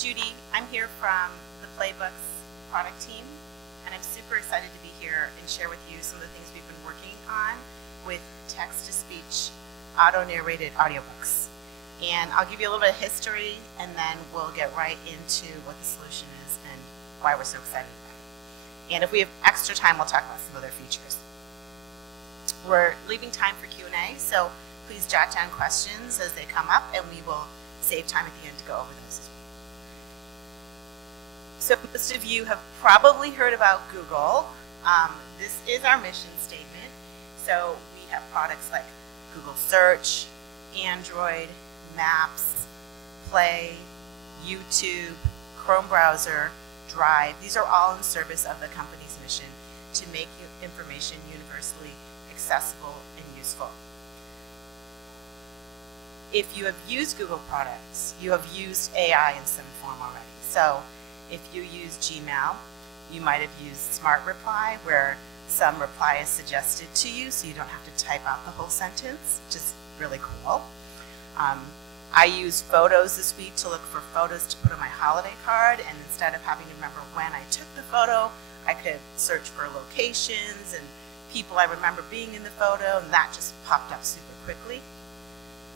Judy. I'm here from the Playbooks product team, and I'm super excited to be here and share with you some of the things we've been working on with text-to-speech auto-narrated audiobooks. And I'll give you a little bit of history, and then we'll get right into what the solution is and why we're so excited about it. And if we have extra time, we'll talk about some other features. We're leaving time for Q&A, so please jot down questions as they come up, and we will save time at the end to go over those as well. So most of you have probably heard about Google. This is our mission statement. So we have products like Google Search, Android, Maps, Play, YouTube, Chrome browser, Drive. These are all in service of the company's mission to make information universally accessible and useful. If you have used Google products, you have used AI in some form already. So if you use Gmail, you might have used Smart Reply, where some reply is suggested to you so you don't have to type out the whole sentence, which is really cool. I used Photos this week to look for photos to put on my holiday card, and instead of having to remember when I took the photo, I could search for locations and people I remember being in the photo, and that just popped up super quickly.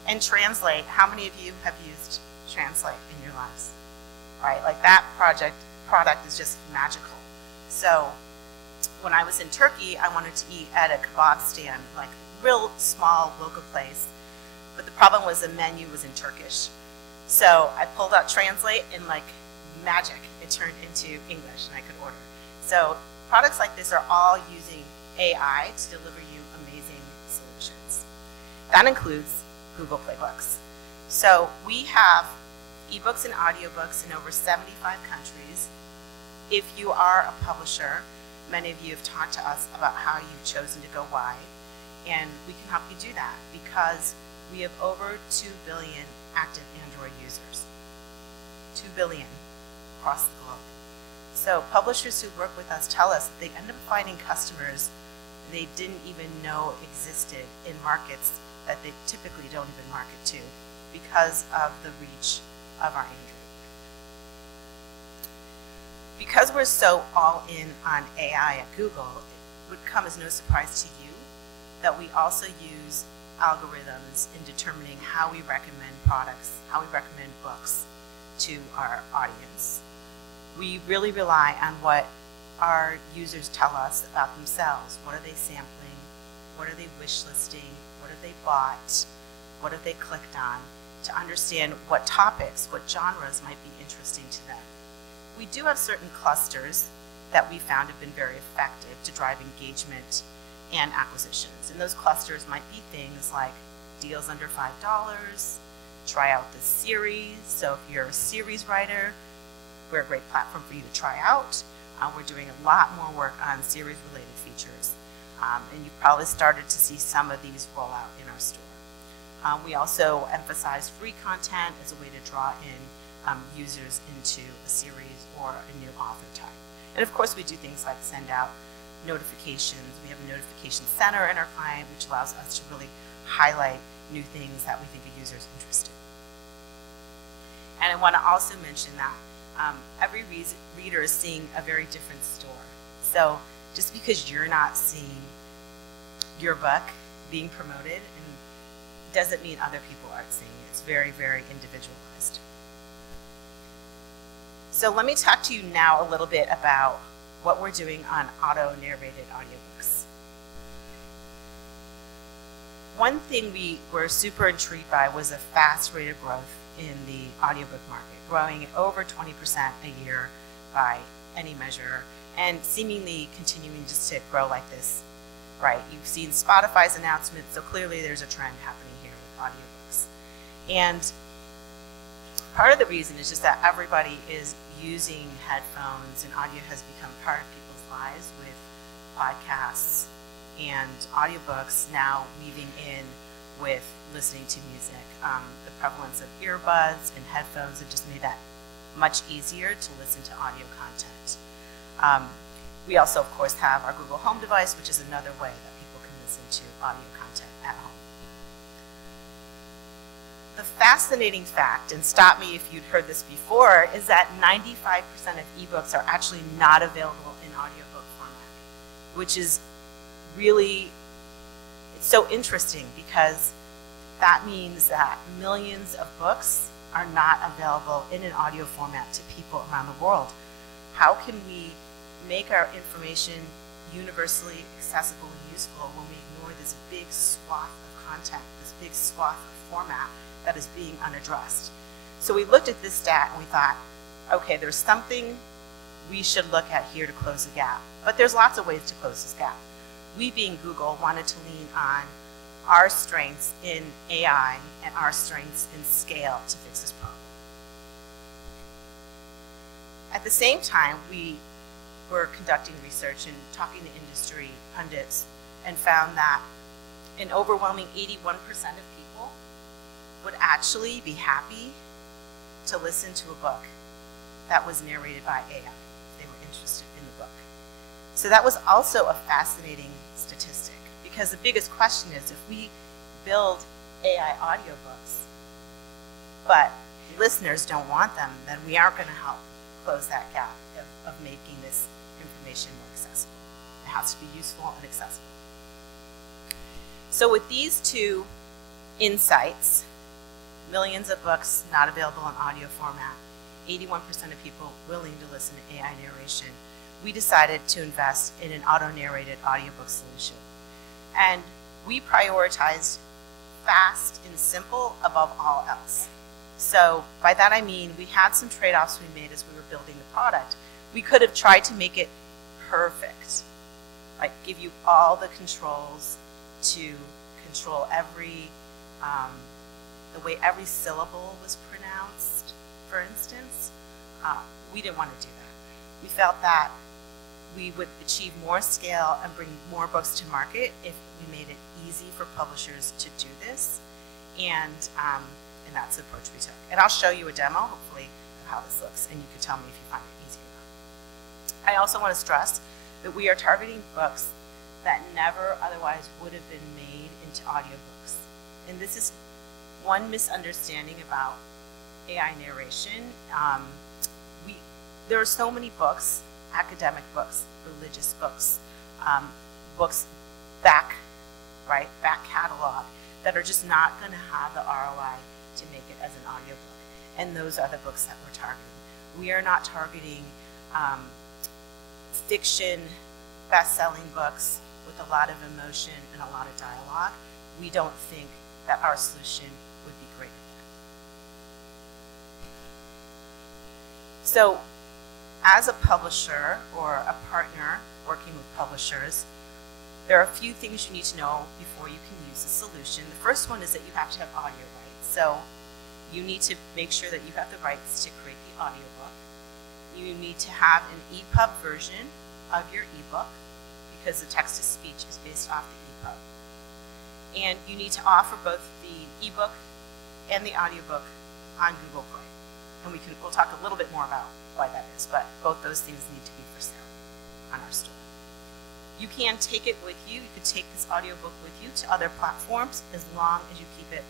And Translate, how many of you have used Translate in your lives? Right, like that product is just magical. So when I was in Turkey, I wanted to eat at a kebab stand, like a real small local place. But the problem was the menu was in Turkish. So I pulled out Translate, and like magic, it turned into English and I could order. So products like this are all using AI to deliver you amazing solutions. That includes Google Playbooks. So we have ebooks and audiobooks in over 75 countries. If you are a publisher, many of you have talked to us about how you've chosen to go wide, and we can help you do that because we have over 2 billion active Android users. 2 billion across the globe. So publishers who work with us tell us that they end up finding customers they didn't even know existed in markets that they typically don't even market to because of the reach of our Android. Because we're so all in on AI at Google, it would come as no surprise to you that we also use algorithms in determining how we recommend products, how we recommend books to our audience. We really rely on what our users tell us about themselves. What are they sampling? What are they wish listing? What have they bought? What have they clicked on? To understand what topics, what genres might be interesting to them. We do have certain clusters that we found have been very effective to drive engagement and acquisitions. And those clusters might be things like deals under $5, try out this series. So if you're a series writer, we're a great platform for you to try out. We're doing a lot more work on series-related features. And you've probably started to see some of these roll out in our store. We also emphasize free content as a way to draw in users into a series or a new author type. And of course, we do things like send out notifications. We have a notification center in our client, which allows us to really highlight new things that we think a user is interested in. And I want to also mention that every reader is seeing a very different store. So just because you're not seeing your book being promoted doesn't mean other people aren't seeing it. It's very, very individualized. So let me talk to you now a little bit about what we're doing on auto-narrated audiobooks. One thing we were super intrigued by was a fast rate of growth in the audiobook market, growing at over 20% a year by any measure, and seemingly continuing just to grow like this. Right, you've seen Spotify's announcement, so clearly there's a trend happening here with audiobooks. And part of the reason is just that everybody is using headphones, and audio has become part of people's lives with podcasts and audiobooks now weaving in with listening to music. The prevalence of earbuds and headphones have just made that much easier to listen to audio content. We also, of course, have our Google Home device, which is another way that people can listen to audio content at home. the fascinating fact, and stop me if you'd heard this before, is that 95% of ebooks are actually not available in audiobook format, which is really, it's so interesting because that means that millions of books are not available in an audio format to people around the world. How can we make our information universally accessible and useful when we ignore this big swath of content, this big swath of format that is being unaddressed? So we looked at this stat and we thought, okay, there's something we should look at here to close the gap. But there's lots of ways to close this gap. We, being Google, wanted to lean on our strengths in AI and our strengths in scale to fix this problem. At the same time, we were conducting research and talking to industry pundits and found that an overwhelming 81% of people would actually be happy to listen to a book that was narrated by AI if they were interested in the book. So that was also a fascinating statistic, because the biggest question is, if we build AI audiobooks, but listeners don't want them, then we aren't going to help close that gap of making this information more accessible. It has to be useful and accessible. So with these two insights, millions of books not available in audio format, 81% of people willing to listen to AI narration, we decided to invest in an auto-narrated audiobook solution. And we prioritized fast and simple above all else. So by that I mean we had some trade-offs we made as we were building the product. We could have tried to make it perfect, like give you all the controls to control every, the way every syllable was pronounced, for instance. We didn't want to do that. We felt that we would achieve more scale and bring more books to market if we made it easy for publishers to do this, and that's the approach we took. And I'll show you a demo, hopefully, of how this looks, and you can tell me if you find it easy or not. I also want to stress that we are targeting books that never otherwise would have been made into audiobooks. And this is one misunderstanding about AI narration. There are so many books, academic books, religious books, books back catalog, that are just not going to have the ROI to make it as an audiobook. And those are the books that we're targeting. We are not targeting fiction, best-selling books with a lot of emotion and a lot of dialogue. We don't think that our solution would be great at that. So, as a publisher or a partner working with publishers, there are a few things you need to know before you can use the solution. The first one is that you have to have audio rights. So you need to make sure that you have the rights to create the audiobook. You need to have an EPUB version of your ebook, because the text-to-speech is based off the EPUB. And you need to offer both the ebook and the audiobook on Google Play. And we'll talk a little bit more about why that is, but both those things need to be for sale on our store. You can take it with you. You could take this audiobook with you to other platforms as long as you keep it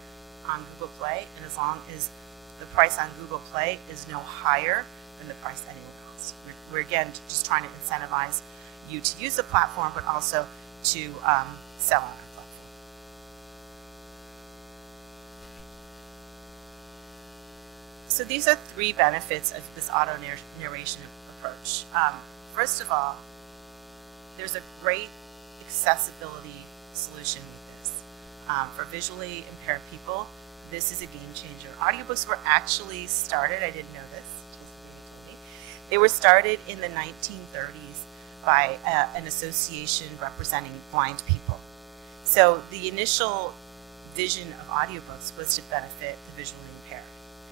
on Google Play, and as long as the price on Google Play is no higher than the price anywhere else. We're again just trying to incentivize you to use the platform, but also to sell on our platform. So these are three benefits of this auto narration approach. First of all, there's a great accessibility solution with this. For visually impaired people, this is a game changer. Audiobooks were actually started, I didn't know this, they were started in the 1930s by an association representing blind people. So the initial vision of audiobooks was to benefit the visually impaired.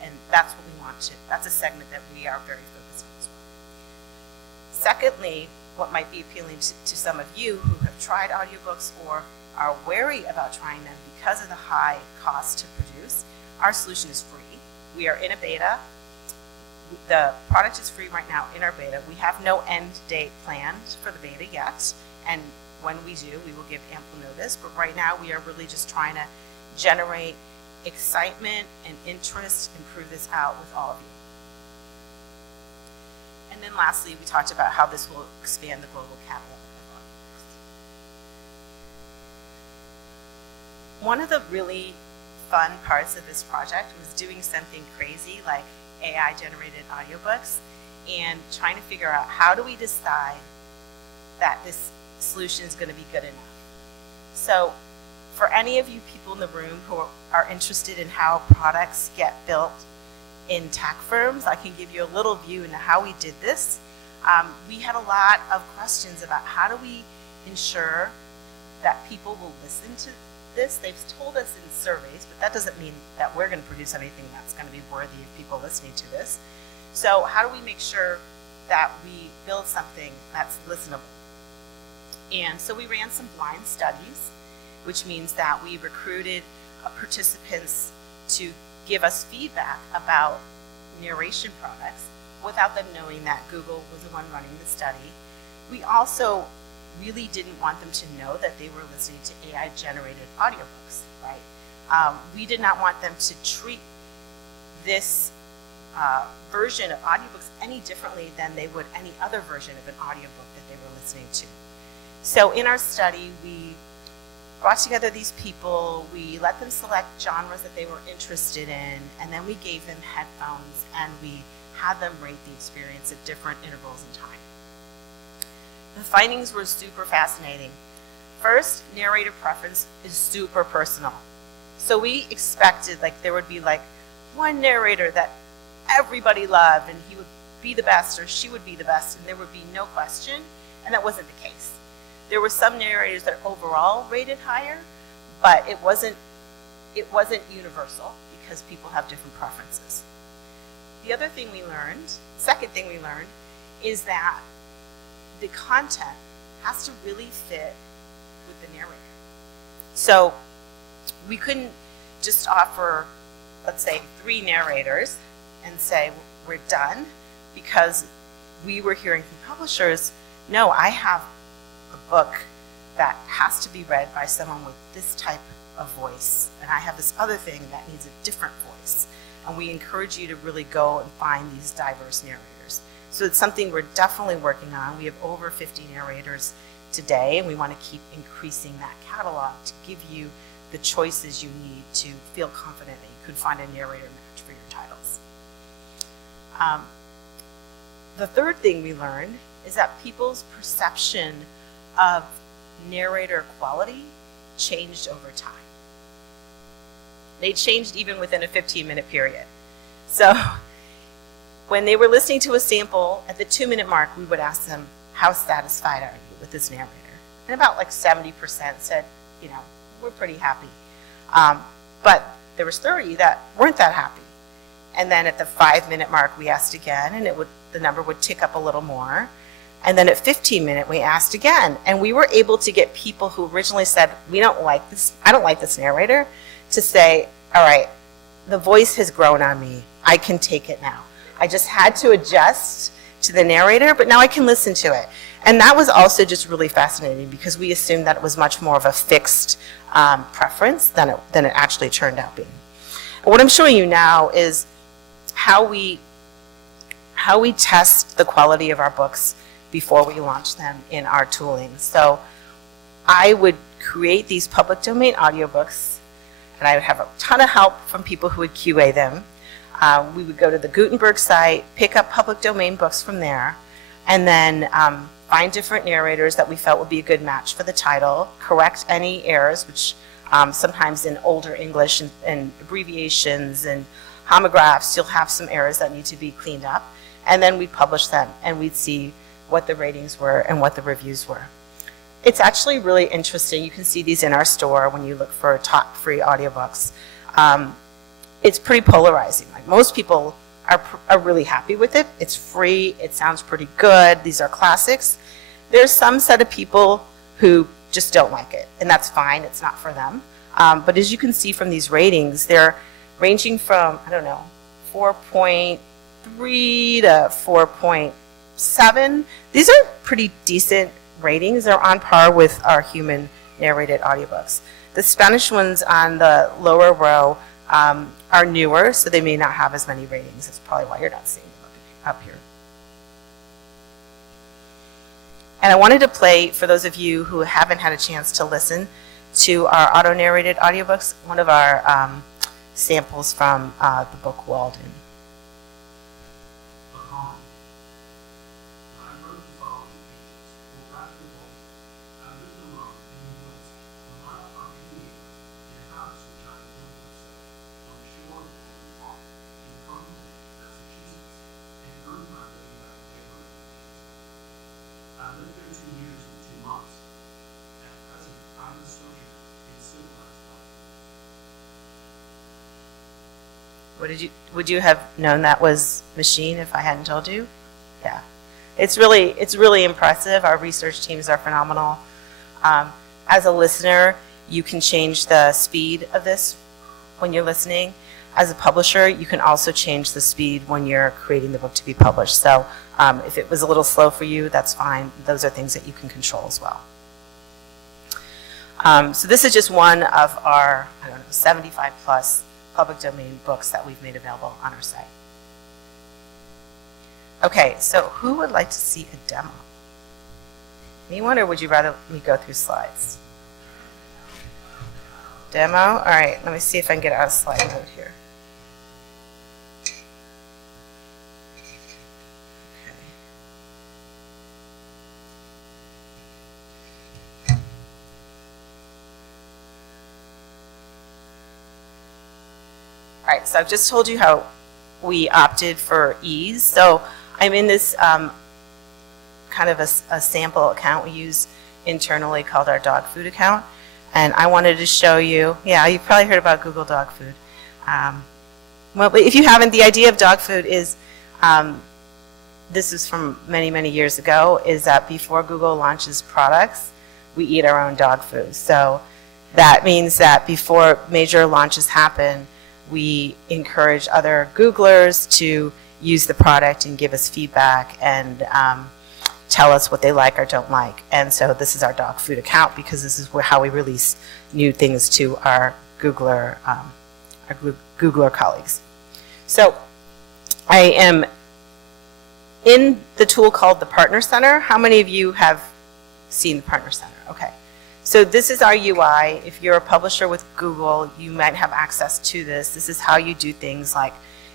And that's what we want to, that's a segment that we are very focused on as well. Secondly, what might be appealing to some of you who have tried audiobooks or are wary about trying them because of the high cost to produce, our solution is free. We are in a beta. The product is free right now in our beta. We have no end date planned for the beta yet, and when we do, we will give ample notice, but right now we are really just trying to generate excitement and interest and prove this out with all of you. And then lastly, we talked about how this will expand the global catalog of audiobooks. One of the really fun parts of this project was doing something crazy like AI-generated audiobooks and trying to figure out how do we decide that this solution is going to be good enough. So for any of you people in the room who are interested in how products get built in tech firms, I can give you a little view into how we did this. We had a lot of questions about how do we ensure that people will listen to this. They've told us in surveys, but that doesn't mean that we're going to produce anything that's going to be worthy of people listening to this. So how do we make sure that we build something that's listenable? And so we ran some blind studies, which means that we recruited participants to give us feedback about narration products without them knowing that Google was the one running the study. We also really didn't want them to know that they were listening to AI-generated audiobooks, right? We did not want them to treat this version of audiobooks any differently than they would any other version of an audiobook that they were listening to. So in our study, we brought together these people, we let them select genres that they were interested in, and then we gave them headphones and we had them rate the experience at different intervals in time. The findings were super fascinating. First, narrator preference is super personal. So we expected like there would be like one narrator that everybody loved and he would be the best or she would be the best and there would be no question, and that wasn't the case. There were some narrators that overall rated higher, but it wasn't universal because people have different preferences. The other thing we learned, second thing we learned, is that the content has to really fit with the narrator. So we couldn't just offer, let's say, 3 narrators and say we're done, because we were hearing from publishers, no, I have a book that has to be read by someone with this type of voice, and I have this other thing that needs a different voice. And we encourage you to really go and find these diverse narrators. So it's something we're definitely working on. We have over 50 narrators today, and we want to keep increasing that catalog to give you the choices you need to feel confident that you could find a narrator match for your titles. The third thing we learned is that people's perception of narrator quality changed over time. They changed even within a 15-minute period. So when they were listening to a sample, at the 2-minute mark, we would ask them, how satisfied are you with this narrator? And about like 70% said, you know, we're pretty happy. But there was 30 that weren't that happy. And then at the 5-minute mark, we asked again, and the number would tick up a little more. And then at 15-minute, we asked again. And we were able to get people who originally said, we don't like this, I don't like this narrator, to say, all right, the voice has grown on me. I can take it now. I just had to adjust to the narrator, but now I can listen to it. And that was also just really fascinating because we assumed that it was much more of a fixed preference than it actually turned out being. And what I'm showing you now is how we test the quality of our books before we launch them in our tooling. So I would create these public domain audiobooks, and I would have a ton of help from people who would QA them. We would go to the Gutenberg site, pick up public domain books from there, and then find different narrators that we felt would be a good match for the title, correct any errors, which sometimes in older English and abbreviations and homographs, you'll have some errors that need to be cleaned up. And then we'd publish them, and we'd see what the ratings were and what the reviews were. It's actually really interesting. You can see these in our store when you look for top free audiobooks. It's pretty polarizing. Like, most people are really happy with it. It's free. It sounds pretty good. These are classics. There's some set of people who just don't like it, and that's fine. It's not for them. But as you can see from these ratings, they're ranging from, I don't know, 4.3 to 4.7. These are pretty decent ratings. They're on par with our human narrated audiobooks. The Spanish ones on the lower row are newer, so they may not have as many ratings. That's probably why you're not seeing them up here. And I wanted to play, for those of you who haven't had a chance to listen to our auto-narrated audiobooks, one of our samples from the book Walden. Would you have known that was machine if I hadn't told you? Yeah, it's really impressive. Our research teams are phenomenal. As a listener, you can change the speed of this when you're listening. As a publisher, you can also change the speed when you're creating the book to be published. So if it was a little slow for you, that's fine. Those are things that you can control as well. So this is just one of our, 75 plus public domain books that we've made available on our site. Okay, so who would like to see a demo? Anyone, or would you rather me go through slides? Demo? All right, let me see if I can get out of slide mode here. All right, so I've just told you how we opted for ease. So I'm in this kind of a sample account we use internally called our dog food account. And I wanted to show you, yeah, you've probably heard about Google dog food. Well, if you haven't, the idea of dog food is, this is from many, many years ago, is that before Google launches products, we eat our own dog food. So that means that before major launches happen, we encourage other Googlers to use the product and give us feedback and tell us what they like or don't like. And so this is our dog food account because this is how we release new things to our Googler colleagues. So I am in the tool called the Partner Center. How many of you have seen the Partner Center? Okay. So this is our UI. If you're a publisher with Google, you might have access to this. This is how you do things like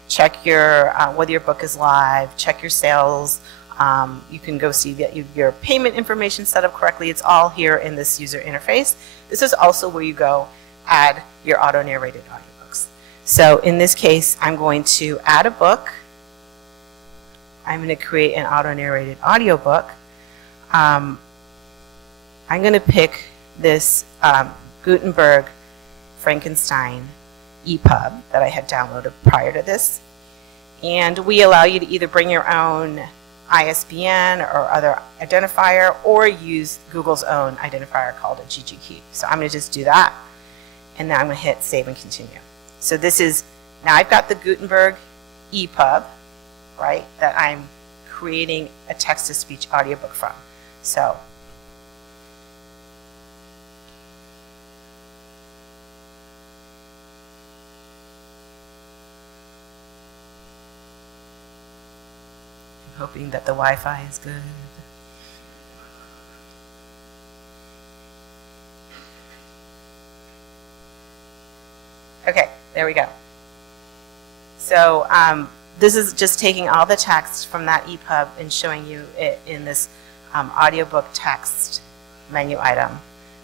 check your whether your book is live, check your sales. You can go see that your payment information set up correctly. It's all here in this user interface. This is also where you go add your auto-narrated audiobooks. So in this case, I'm going to add a book. I'm going to create an auto-narrated audiobook. I'm going to pick this Gutenberg Frankenstein EPUB that I had downloaded prior to this. And we allow you to either bring your own ISBN or other identifier or use Google's own identifier called a GG key. So I'm going to just do that. And now I'm going to hit save and continue. So this is, now I've got the Gutenberg EPUB, right, that I'm creating a text-to-speech audiobook from. So hoping that the Wi-Fi is good. Okay, there we go. So this is just taking all the text from that EPUB and showing you it in this audiobook text menu item.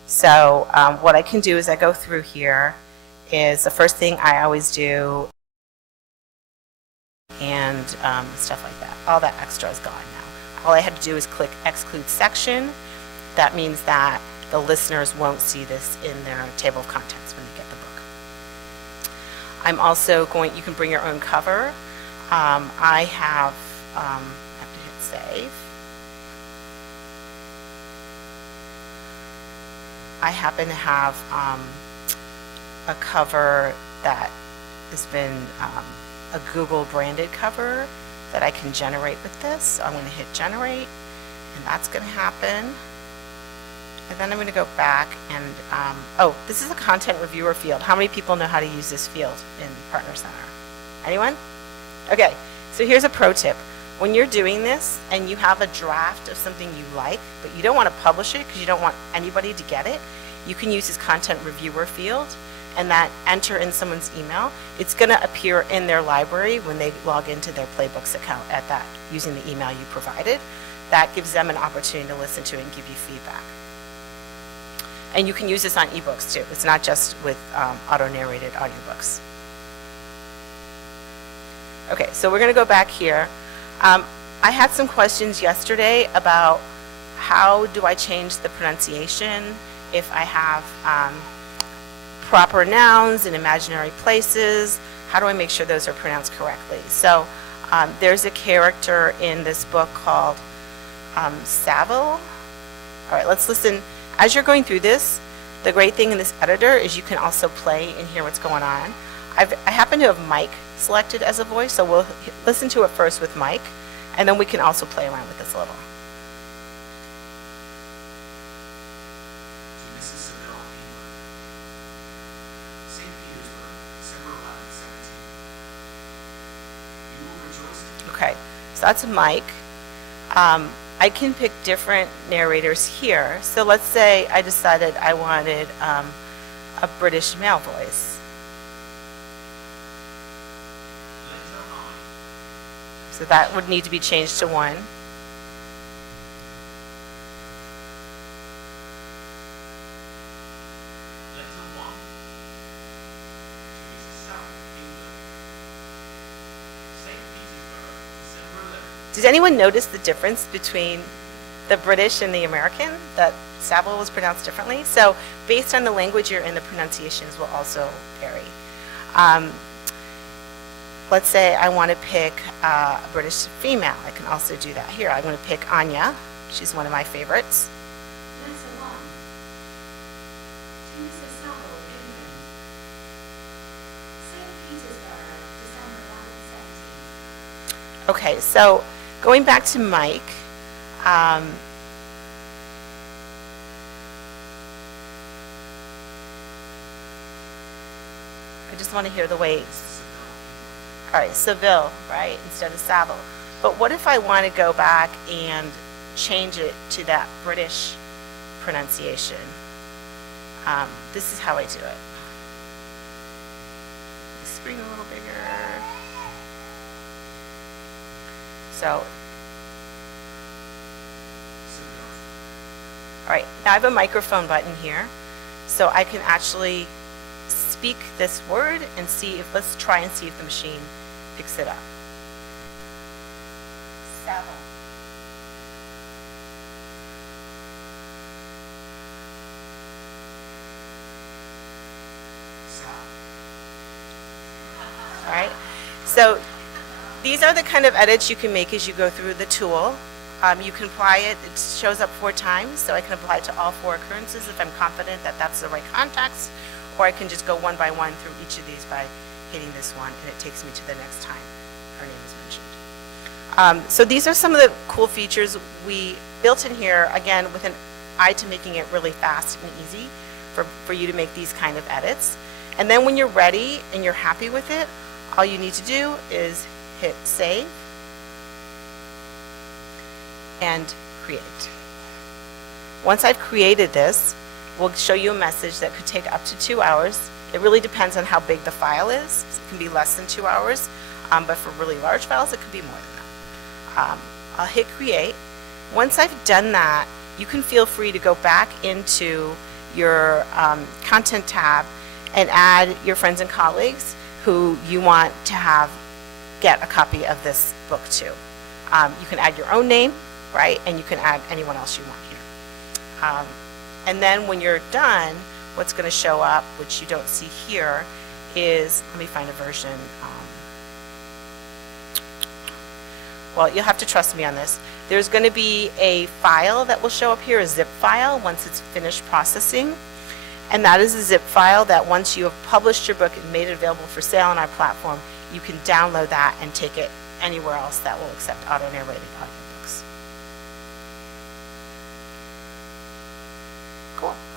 So what I can do is I go through here is the first thing I always do and stuff like that. All that extra is gone now. All I had to do is click exclude section. That means that the listeners won't see this in their table of contents when they get the book. I'm also going, you can bring your own cover. I have to hit save. I happen to have a cover that has been a Google branded cover that I can generate with this. So I'm going to hit generate, and that's going to happen. And then I'm going to go back and, oh, this is a content reviewer field. How many people know how to use this field in Partner Center? Anyone? Okay, so here's a pro tip. When you're doing this and you have a draft of something you like, but you don't want to publish it because you don't want anybody to get it, you can use this content reviewer field and that enter in someone's email. It's going to appear in their library when they log into their Playbooks account at that, using the email you provided. That gives them an opportunity to listen to it and give you feedback. And you can use this on ebooks too. It's not just with auto-narrated audiobooks. Okay, so we're going to go back here. I had some questions yesterday about how do I change the pronunciation if I have proper nouns in imaginary places. How do I make sure those are pronounced correctly? So there's a character in this book called Saville. All right, let's listen. As you're going through this, the great thing in this editor is you can also play and hear what's going on. I happen to have Mike selected as a voice, so we'll listen to it first with Mike, and then we can also play around with this a little. To Mrs. Sabrina Benun, St. Petersburg, December 11, 17. You will rejoice. Okay, so that's Mike. I can pick different narrators here. So let's say I decided I wanted a British male voice. So that would need to be changed to 1. Did anyone notice the difference between the British and the American, that Saville was pronounced differently? So based on the language you're in, the pronunciations will also vary. Let's say I want to pick a British female. I can also do that here. I'm going to pick Anya. She's one of my favorites. Letter 1. To Mrs. Saville Benun, St. Petersburg, December 11, 17. Okay, so going back to Mike, I just want to hear the way. All right, Seville, right, instead of Saville. But what if I want to go back and change it to that British pronunciation? This is how I do it. Screen a little bigger. So, all right, now I have a microphone button here, so I can actually speak this word and see if, let's try and see if the machine picks it up. Saville. All right, so these are the kind of edits you can make as you go through the tool. You can apply it, it shows up 4 times, so I can apply it to all 4 occurrences if I'm confident that that's the right context, or I can just go one by one through each of these by hitting this one, and it takes me to the next time her name is mentioned. So these are some of the cool features we built in here, again, with an eye to making it really fast and easy for you to make these kind of edits. And then when you're ready and you're happy with it, all you need to do is hit save and create. Once I've created this, we'll show you a message that could take up to 2 hours. It really depends on how big the file is. It can be less than 2 hours, but for really large files, it could be more than that. I'll hit create. Once I've done that, you can feel free to go back into your content tab and add your friends and colleagues who you want to get a copy of this book to. You can add your own name, right? And you can add anyone else you want here. And then when you're done, what's going to show up, which you don't see here, is, let me find a version. Well, you'll have to trust me on this. There's going to be a file that will show up here, a zip file, once it's finished processing. And that is a zip file that once you have published your book and made it available for sale on our platform, you can download that and take it anywhere else that will accept auto-narrated audiobooks.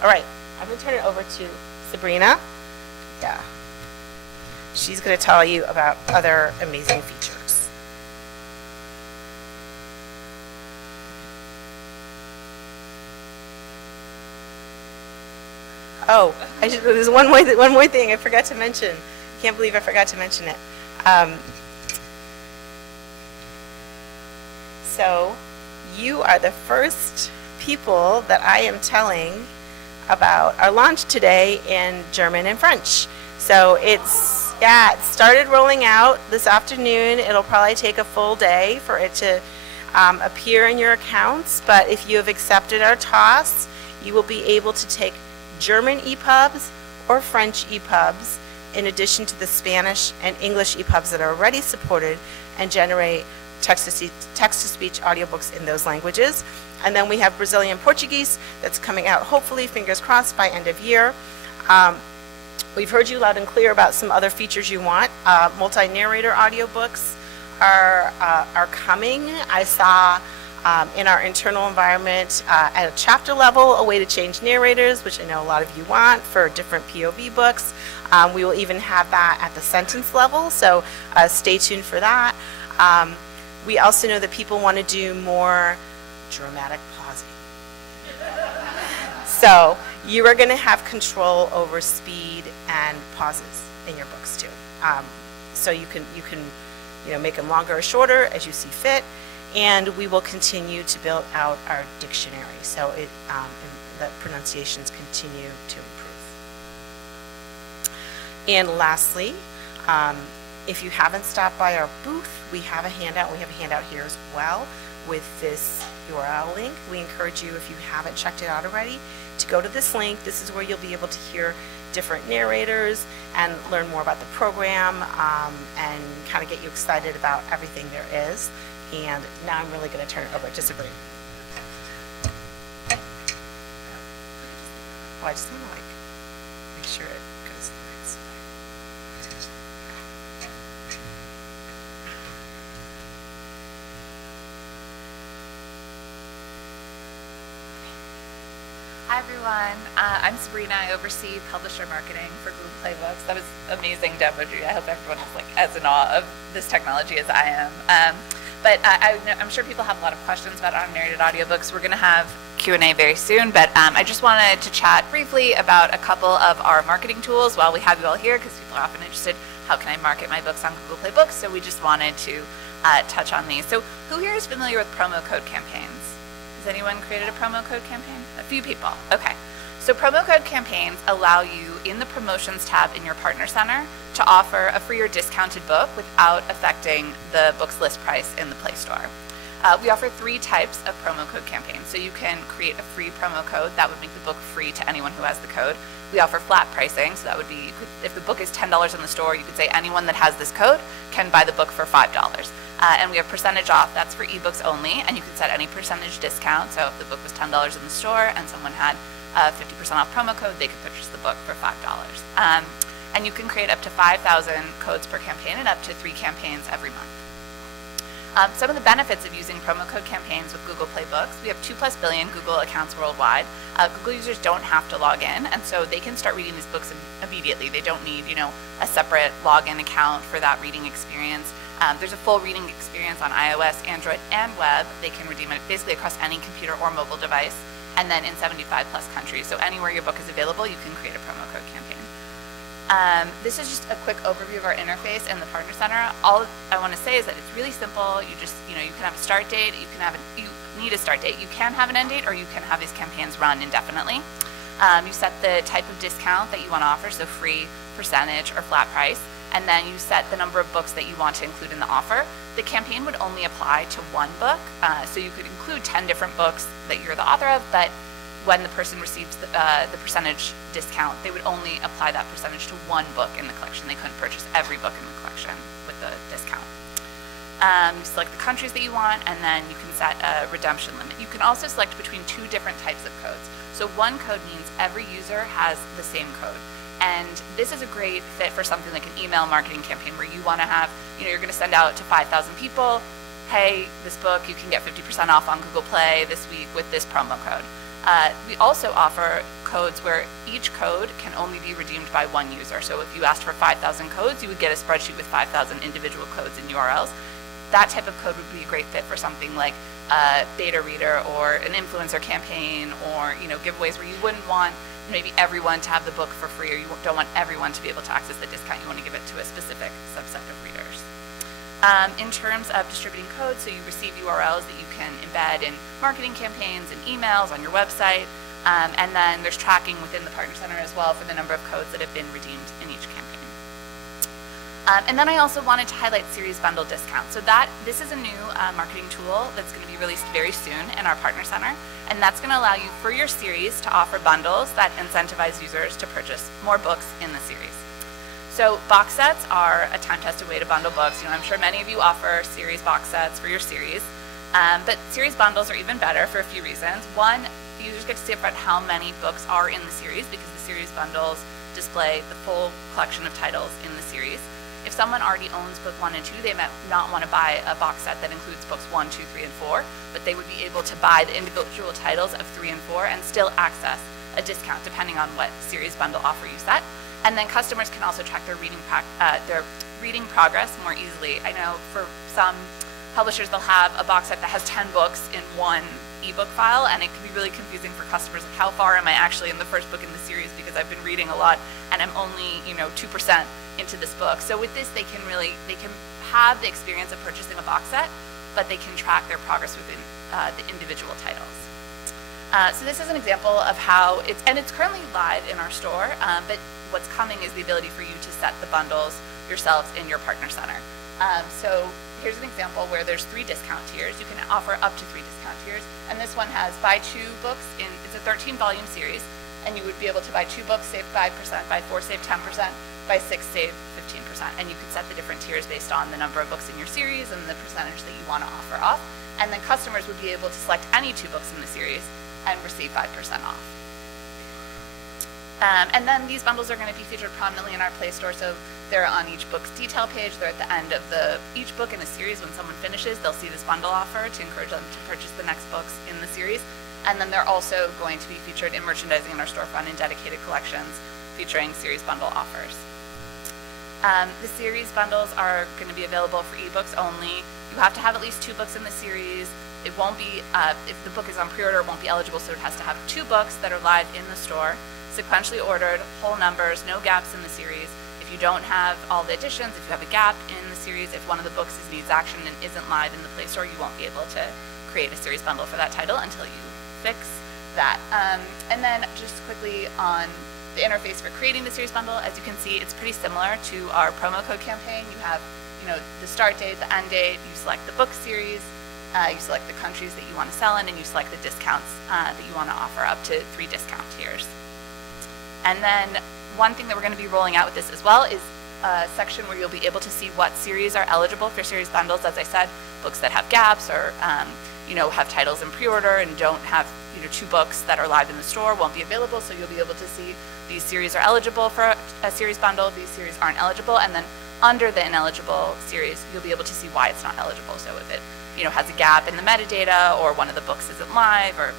All right, I'm going to turn it over to Sabrina. Yeah. She's going to tell you about other amazing features. Oh, there's one more thing I forgot to mention. Can't believe I forgot to mention it. So you are the first people that I am telling about our launch today in German and French. So it started rolling out this afternoon. It'll probably take a full day for it to appear in your accounts, but if you have accepted our TOS, you will be able to take German EPUBs or French EPUBs in addition to the Spanish and English EPUBs that are already supported and generate text-to-speech audiobooks in those languages. And then we have Brazilian Portuguese that's coming out, hopefully, fingers crossed, by end of year. We've heard you loud and clear about some other features you want. Multi-narrator audiobooks are coming. I saw in our internal environment at a chapter level a way to change narrators, which I know a lot of you want for different POV books. We will even have that at the sentence level, so stay tuned for that. We also know that people want to do more dramatic pausing. So you are going to have control over speed and pauses in your books too. So you can make them longer or shorter as you see fit, and we will continue to build out our dictionary so the pronunciations continue to improve. And lastly, if you haven't stopped by our booth, we have a handout. We have a handout here as well with this URL link. We encourage you, if you haven't checked it out already, to go to this link. This is where you'll be able to hear different narrators and learn more about the program and kind of get you excited about everything there is. And now I'm really going to turn it over to Sabrina. Oh, I just want to make sure it goes to the right side. Hi everyone, I'm Sabrina. I oversee publisher marketing for Google Play Books. That was amazing demo, Drew. I hope everyone is as in awe of this technology as I am. But I'm sure people have a lot of questions about narrated audiobooks. We're going to have Q&A very soon, but I just wanted to chat briefly about a couple of our marketing tools while we have you all here, because people are often interested, how can I market my books on Google Play Books? So we just wanted to touch on these. So who here is familiar with promo code campaigns? Has anyone created a promo code campaign? A few people. Okay. So promo code campaigns allow you in the promotions tab in your partner center to offer a free or discounted book without affecting the book's list price in the Play Store. We offer 3 types of promo code campaigns. So you can create a free promo code that would make the book free to anyone who has the code. We offer flat pricing, so that would be, if the book is $10 in the store, you could say anyone that has this code can buy the book for $5. And we have percentage off, that's for ebooks only, and you can set any percentage discount. So if the book was $10 in the store and someone had a 50% off promo code, they could purchase the book for $5. And you can create up to 5,000 codes per campaign and up to 3 campaigns every month. Some of the benefits of using promo code campaigns with Google Play Books: we have 2+ billion Google accounts worldwide. Google users don't have to log in, and so they can start reading these books immediately. They don't need, a separate login account for that reading experience. There's a full reading experience on iOS, Android, and web. They can redeem it basically across any computer or mobile device, and then in 75+ countries. So anywhere your book is available, you can create a promo code campaign. This is just a quick overview of our interface and the Partner Center. All I want to say is that it's really simple. You just, you can have a start date, you need a start date, you can have an end date, or you can have these campaigns run indefinitely. You set the type of discount that you want to offer, so free, percentage, or flat price, and then you set the number of books that you want to include in the offer. The campaign would only apply to one book, so you could include 10 different books that you're the author of, but when the person receives the percentage discount, they would only apply that percentage to one book in the collection. They couldn't purchase every book in the collection with the discount. You select the countries that you want, and then you can set a redemption limit. You can also select between 2 different types of codes. So one code means every user has the same code. And this is a great fit for something like an email marketing campaign where you want to have, you're going to send out to 5,000 people, hey, this book, you can get 50% off on Google Play this week with this promo code. We also offer codes where each code can only be redeemed by one user. So if you asked for 5,000 codes, you would get a spreadsheet with 5,000 individual codes and URLs. That type of code would be a great fit for something like a beta reader or an influencer campaign, or giveaways where you wouldn't want maybe everyone to have the book for free, or you don't want everyone to be able to access the discount. You want to give it to a specific subset of readers. In terms of distributing codes, so you receive URLs that you can embed in marketing campaigns and emails on your website, and then there's tracking within the Partner Center as well for the number of codes that have been redeemed in each campaign. And then I also wanted to highlight series bundle discounts. So this is a new marketing tool that's going to be released very soon in our Partner Center, and that's going to allow you for your series to offer bundles that incentivize users to purchase more books in the series. So box sets are a time-tested way to bundle books. I'm sure many of you offer series box sets for your series, but series bundles are even better for a few reasons. One, users get to see upfront how many books are in the series, because the series bundles display the full collection of titles in the series. If someone already owns book 1 and 2, they might not want to buy a box set that includes books 1, 2, 3, and 4, but they would be able to buy the individual titles of 3 and 4 and still access a discount depending on what series bundle offer you set. And then customers can also track their reading progress more easily. I know for some publishers, they'll have a box set that has 10 books in one ebook file, and it can be really confusing for customers. Like, how far am I actually in the first book in the series, because I've been reading a lot and I'm only 2% into this book. So with this, they can have the experience of purchasing a box set, but they can track their progress within the individual titles. So this is an example of how it's currently live in our store, but what's coming is the ability for you to set the bundles yourselves in your Partner Center. So here's an example where there's 3 discount tiers. You can offer up to 3 discount tiers, and this one has buy 2 books it's a 13-volume series, and you would be able to buy 2 books, save 5%, buy 4, save 10%, buy 6, save 15%, and you can set the different tiers based on the number of books in your series and the percentage that you want to offer off. And then customers would be able to select any 2 books in the series and receive 5% off. And then these bundles are going to be featured prominently in our Play Store, so they're on each book's detail page. They're at the end of each book in a series. When someone finishes, they'll see this bundle offer to encourage them to purchase the next books in the series. And then they're also going to be featured in merchandising in our storefront in dedicated collections featuring series bundle offers. The series bundles are going to be available for ebooks only. You have to have at least 2 books in the series. It won't be, if the book is on pre-order, it won't be eligible, so it has to have 2 books that are live in the store, sequentially ordered, whole numbers, no gaps in the series. If you don't have all the editions, if you have a gap in the series, if one of the books needs action and isn't live in the Play Store, you won't be able to create a series bundle for that title until you fix that. And then just quickly on the interface for creating the series bundle, as you can see, it's pretty similar to our promo code campaign. You have, the start date, the end date, you select the book series, you select the countries that you want to sell in, and you select the discounts that you want to offer, up to 3 discount tiers. And then one thing that we're going to be rolling out with this as well is a section where you'll be able to see what series are eligible for series bundles. As I said, books that have gaps or have titles in pre-order and don't have 2 books that are live in the store won't be available. So you'll be able to see these series are eligible for a series bundle, these series aren't eligible, and then under the ineligible series, you'll be able to see why it's not eligible. So if it has a gap in the metadata, or one of the books isn't live, or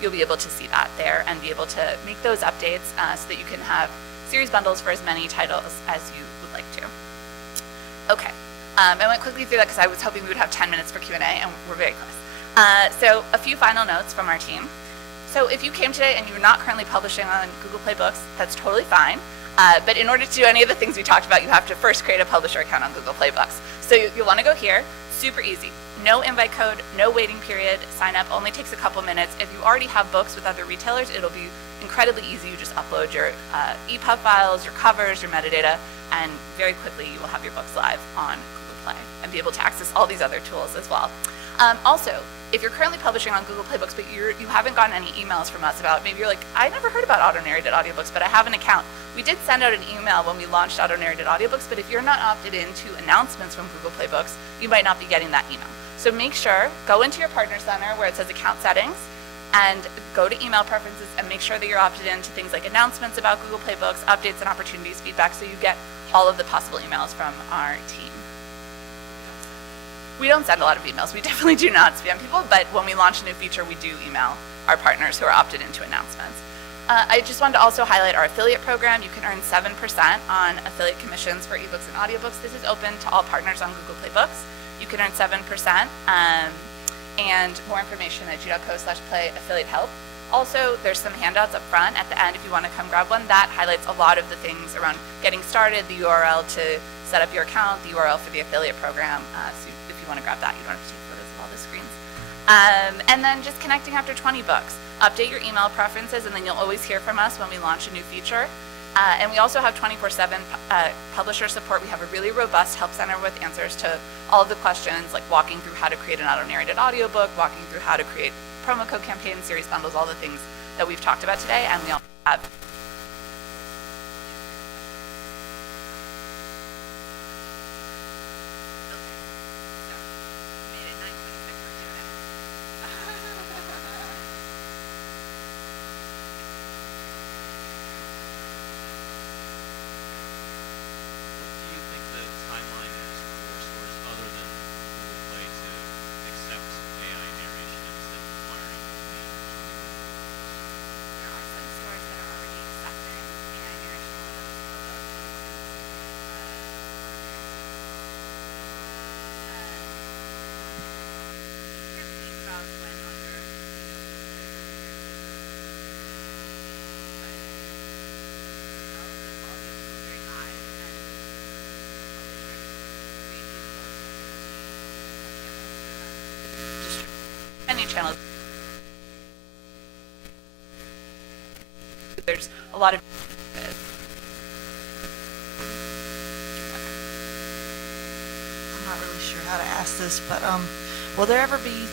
you'll be able to see that there and be able to make those updates so that you can have series bundles for as many titles as you would like to. Okay, I went quickly through that because I was hoping we would have 10 minutes for Q&A, and we're very close. So a few final notes from our team. So if you came today and you're not currently publishing on Google Play Books, that's totally fine. But in order to do any of the things we talked about, you have to first create a publisher account on Google Play Books. So you'll want to go here. Super easy. No invite code, no waiting period. Sign up only takes a couple minutes. If you already have books with other retailers, it'll be incredibly easy. You just upload your EPUB files, your covers, your metadata, and very quickly you will have your books live on Google Play and be able to access all these other tools as well. Also, if you're currently publishing on Google Play Books, but you haven't gotten any emails from us about, maybe you're like, I never heard about auto-narrated audiobooks, but I have an account. We did send out an email when we launched auto-narrated audiobooks, but if you're not opted into announcements from Google Play Books, you might not be getting that email. So make sure, go into your Partner Center where it says Account Settings, and go to Email Preferences and make sure that you're opted into things like announcements about Google Play Books, updates and opportunities, feedback, so you get all of the possible emails from our team. We don't send a lot of emails. We definitely do not spam people, but when we launch a new feature, we do email our partners who are opted into announcements. I just wanted to also highlight our affiliate program. You can earn 7% on affiliate commissions for ebooks and audiobooks. This is open to all partners on Google Play Books. You can earn 7%, and more information at g.co/play affiliate help. Also, there's some handouts up front at the end if you want to come grab one. That highlights a lot of the things around getting started, the URL to set up your account, the URL for the affiliate program. So if you want to grab that, you don't have to take photos of all the screens. And then just connecting after 20 books. Update your email preferences, and then you'll always hear from us when we launch a new feature. And we also have 24/7 publisher support. We have a really robust help center with answers to all of the questions, like walking through how to create an auto-narrated audiobook, walking through how to create promo code campaigns, series bundles, all the things that we've talked about today. And we also have What do you think the timeline is for stores other than Google Play to accept AI narration instead of requiring managers? There are some stores that are already accepting AI narration on those ebooks. Can't speak about when other, very high, and any channel. There's a lot of I'm not really sure how to ask this, but will there ever be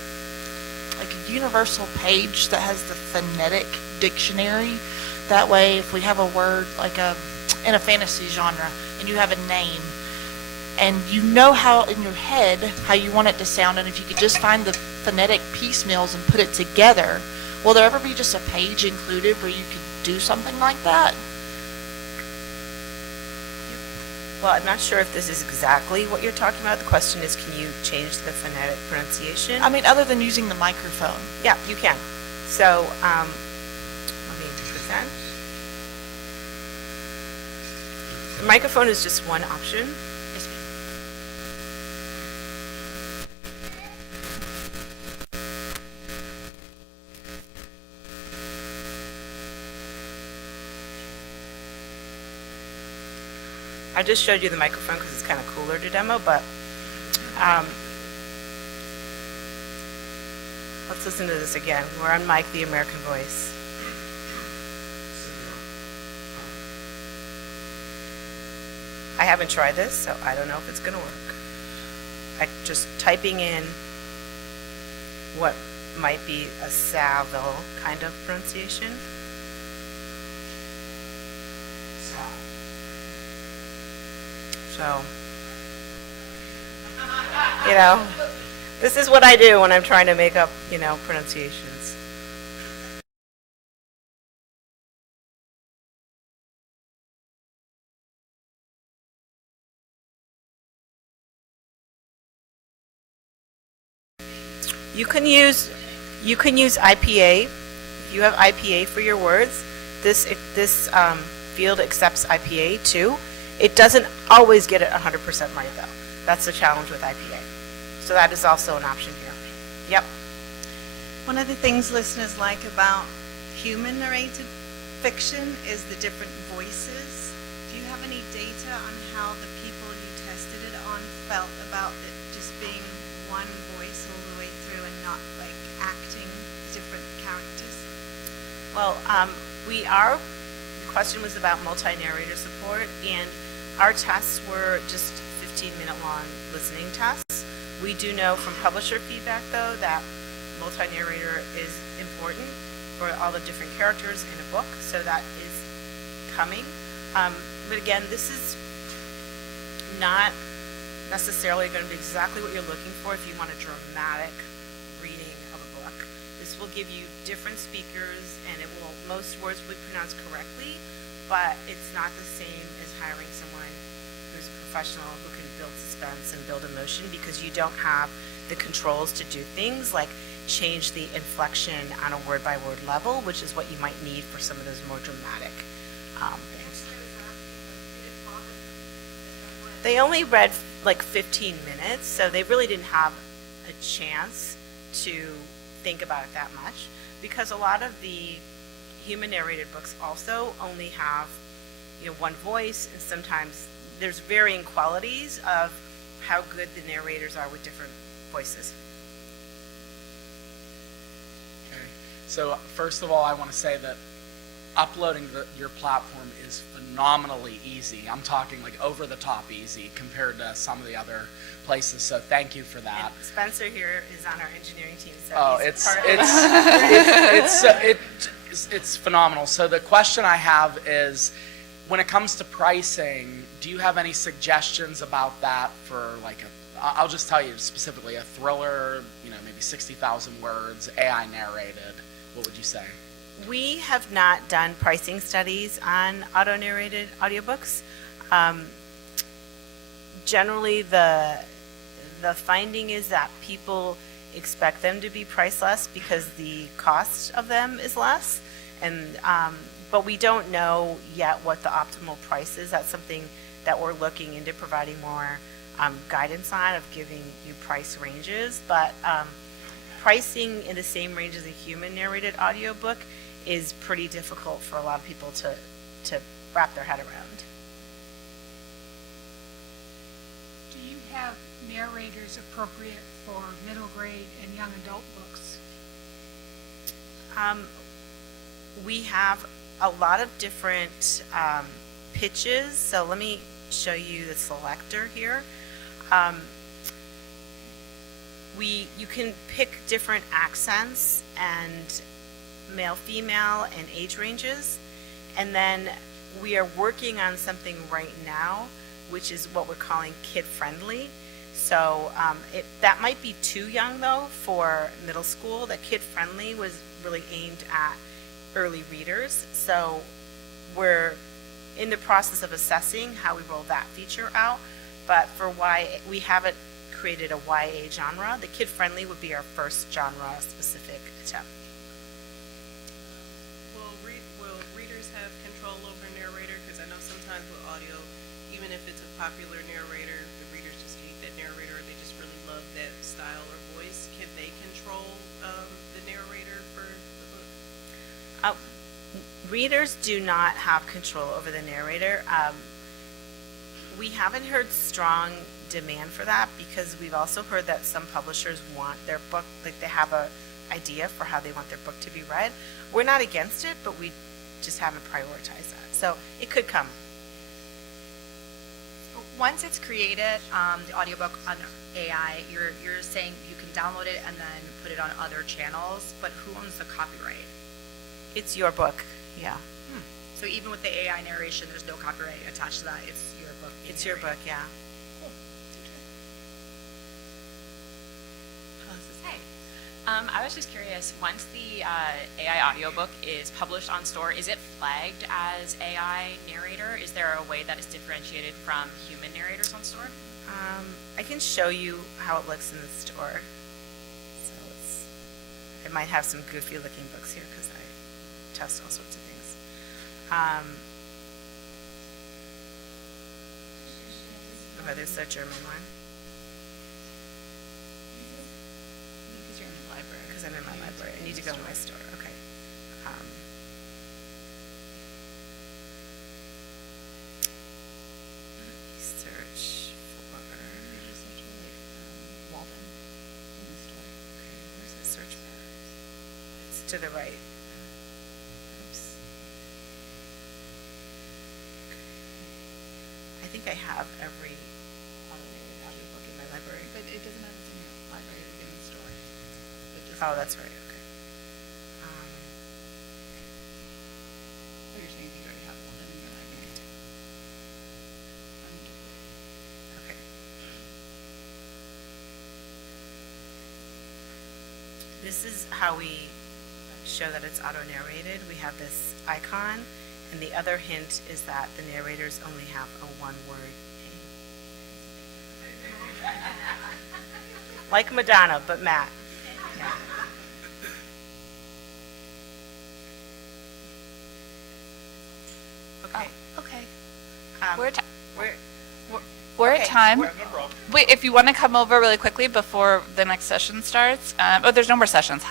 like a universal page that has the phonetic dictionary? That way, if we have a word like in a fantasy genre and you have a name and you know how in your head how you want it to sound, and if you could just find the phonetic piecemeals and put it together, will there ever be just a page included where you could do something like that? Well, I'm not sure if this is exactly what you're talking about. The question is, can you change the phonetic pronunciation? I mean, other than using the microphone. Yeah, you can. So, let me present. The microphone is just one option. Yes, ma'am. I just showed you the microphone because it's kind of cooler to demo, but let's listen to this again. We're on Mike, the American Voice. I haven't tried this, so I don't know if it's going to work. Just typing in what might be a Saville kind of pronunciation. So, this is what I do when I'm trying to make up, pronunciations. You can use IPA. If you have IPA for your words, this field accepts IPA too. It doesn't always get it 100% right though. That's the challenge with IPA. So that is also an option here. Yep. One of the things listeners like about human narrated fiction is the different voices. Do you have any data on how the people you tested it on felt about it just being one voice all the way through and not like acting different characters? Well, the question was about multi-narrator support, and our tests were just 15-minute long listening tests. We do know from publisher feedback, though, that multi-narrator is important for all the different characters in a book, so that is coming. But again, this is not necessarily going to be exactly what you're looking for if you want a dramatic reading of a book. This will give you different speakers, and most words will be pronounced correctly, but it's not the same as hiring someone who's a professional who can build suspense and build emotion, because you don't have the controls to do things like change the inflection on a word-by-word level, which is what you might need for some of those more dramatic things. They only read like 15 minutes, so they really didn't have a chance to think about it that much, because a lot of the human narrated books also only have, one voice, and sometimes there's varying qualities of how good the narrators are with different voices. Okay. So first of all, I want to say that uploading your platform is phenomenally easy. I'm talking like over the top easy compared to some of the other places. So thank you for that. And Spencer here is on our engineering team, so Oh, he's part of it. it's phenomenal. So the question I have is, when it comes to pricing, do you have any suggestions about that for like I'll just tell you specifically, a thriller, maybe 60,000 words, AI narrated, what would you say? We have not done pricing studies on auto-narrated audiobooks. Generally, the finding is that people expect them to be priceless because the cost of them is less, and but we don't know yet what the optimal price is. That's something that we're looking into providing more guidance on, of giving you price ranges. But pricing in the same range as a human narrated audiobook is pretty difficult for a lot of people to wrap their head around. Do you have narrators appropriate for middle grade and young adult books? We have a lot of different pitches. So let me show you the selector here. You can pick different accents and male, female, and age ranges. And then we are working on something right now, which is what we're calling kid-friendly. So that might be too young, though, for middle school. The kid-friendly was really aimed at early readers. So we're in the process of assessing how we roll that feature out. But for YA, we haven't created a YA genre. The kid-friendly would be our first genre-specific attempt. Will readers have control over narrator? Because I know sometimes with audio, even if it's a popular narrator, the readers just hate that narrator, or they just really love that style or voice. Can they control the narrator for the book? Readers do not have control over the narrator. We haven't heard strong demand for that, because we've also heard that some publishers want their book, like they have a idea for how they want their book to be read. We're not against it, but we just haven't prioritized that. So it could come. Once it's created, the audiobook on AI, you're saying you can download it and then put it on other channels, but who owns the copyright? It's your book, yeah. So even with the AI narration, there's no copyright attached to that. It's your book. It's your book, yeah. Hey, I was just curious, once the AI audiobook is published on store, is it flagged as AI narrator? Is there a way that it's differentiated from human narrators on store? I can show you how it looks in the store. So I might have some goofy looking books here because I test all sorts of things. Okay, there's the German one. Because you're in the library. Because I'm in my library. I need to go in my store. Okay. Search for. Walden in the store. Okay, where's the search bar? It's to the right. Oops. I think I have every automated audiobook in my library. But it doesn't matter if it's in your library or in the store. It just- Oh, that's right. Okay. Oh, you're saying you already have Walden in your library. Okay. This is how we show that it's auto-narrated. We have this icon, and the other hint is that the narrators only have a one-word name. Like Madonna, but Matt. Yeah. Okay. Okay. Um, We're, ti- we're, we're okay, at time. we're- Wait, if you want to come over really quickly before the next session starts. Oh, there's no more sessions.